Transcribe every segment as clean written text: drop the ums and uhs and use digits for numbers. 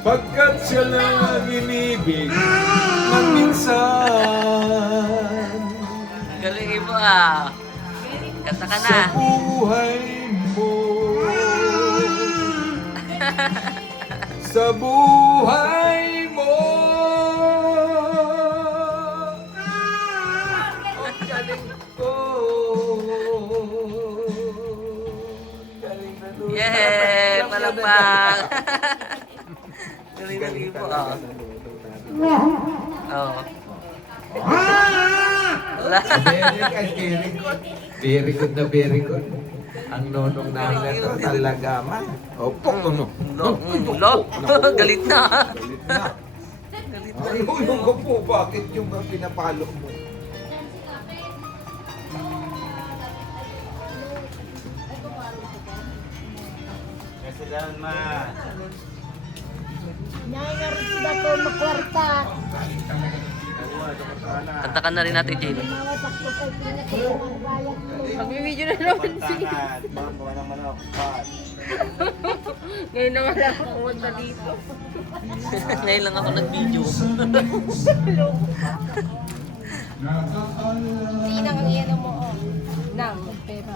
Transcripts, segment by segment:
Pagkat siya lang inibig ng minsan Galing mo ah. Kanta ka na. sa buhay mo. Sa buhay mo. Ang galing ko. Galing na doon. Yeah, palakpak. Galing mo ah. Oo. Wala. Very good na very good. Ang nonong namin na ito talaga man. Opo, no. Galit na. Galit na. Ay, yung ko po, bakit yung pinapalo mo? Kasi dahil ma. Nangyari sila ko magkwarta. Kanta ka na rin natin, Jane. Nawasak ko kay pinagkakalayan ko. Mag-video na naman siya. Bawa ng manok. Pat. Ngayon naman lang ako pumunta dito. Ngayon lang ako nag-video. Tinang ang iyan mo, oh. Nang, pera.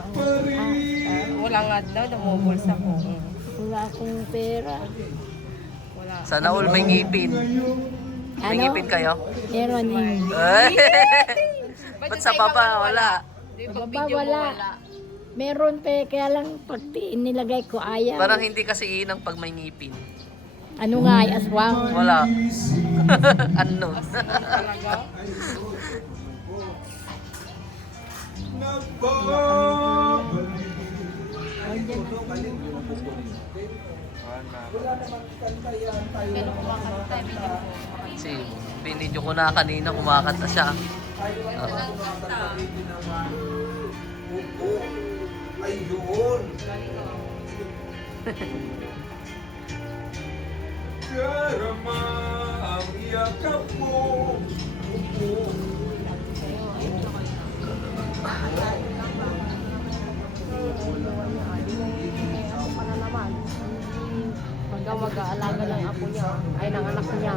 Wala nga daw, namubulsa ko. Wala akong pera. Wala. Sana all may ngipin. May ngipin kayo? Meron din. Ay! Ba't sa baba? Wala. Sa baba wala. Meron pe, kaya lang pag nilagay ko ayaw. Parang hindi kasi inang pag may ngipin. Ano nga ay aswang? Wala. Ano? Talaga? Pero kumakanta, video ko. Si binidyo ko na kanina, kumakanta siya. Ayun! Karama ang yakap mo. Ako pa na naman. Hanggang mag-aalaga ng apo niya, ay ng anak niya.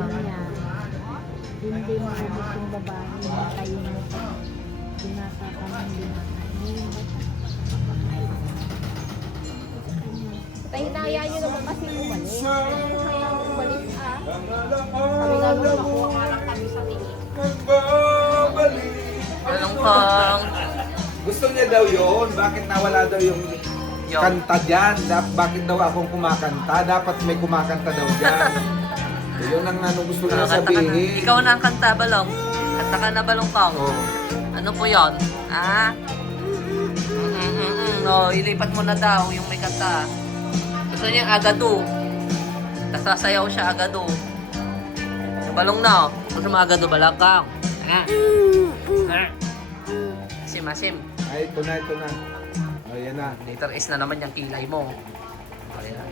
Hindi mo yung babae na kayo mo pa. Pinasakaman din. Tahinaya niyo naman kasi umalis. Kaya umalis ah. Kami nga naman makuha nga lang kami sa tingin. Magbabalik. Anong pang... Gusto niya daw yun. Bakit nawala daw yung Yo. kanta dyan? Bakit daw akong kumakanta? Dapat may kumakanta daw dyan. Yun ang ano gusto niya Kanta ka na. sabihin. Ikaw na ang kanta, Balong. Kanta ka na, Balong Pang. Oh. Ano po yon? Ah? No, ilipat mo na daw yung may kanta. Gusto niya yung agado. Nasasayaw siya agado. Balong na. Gusto mo agado, balakang. Ah. Ah. Asim, asim. Ay, ito na, ito na. Oh, yan na. Later is na naman yung kilay mo. Ayan.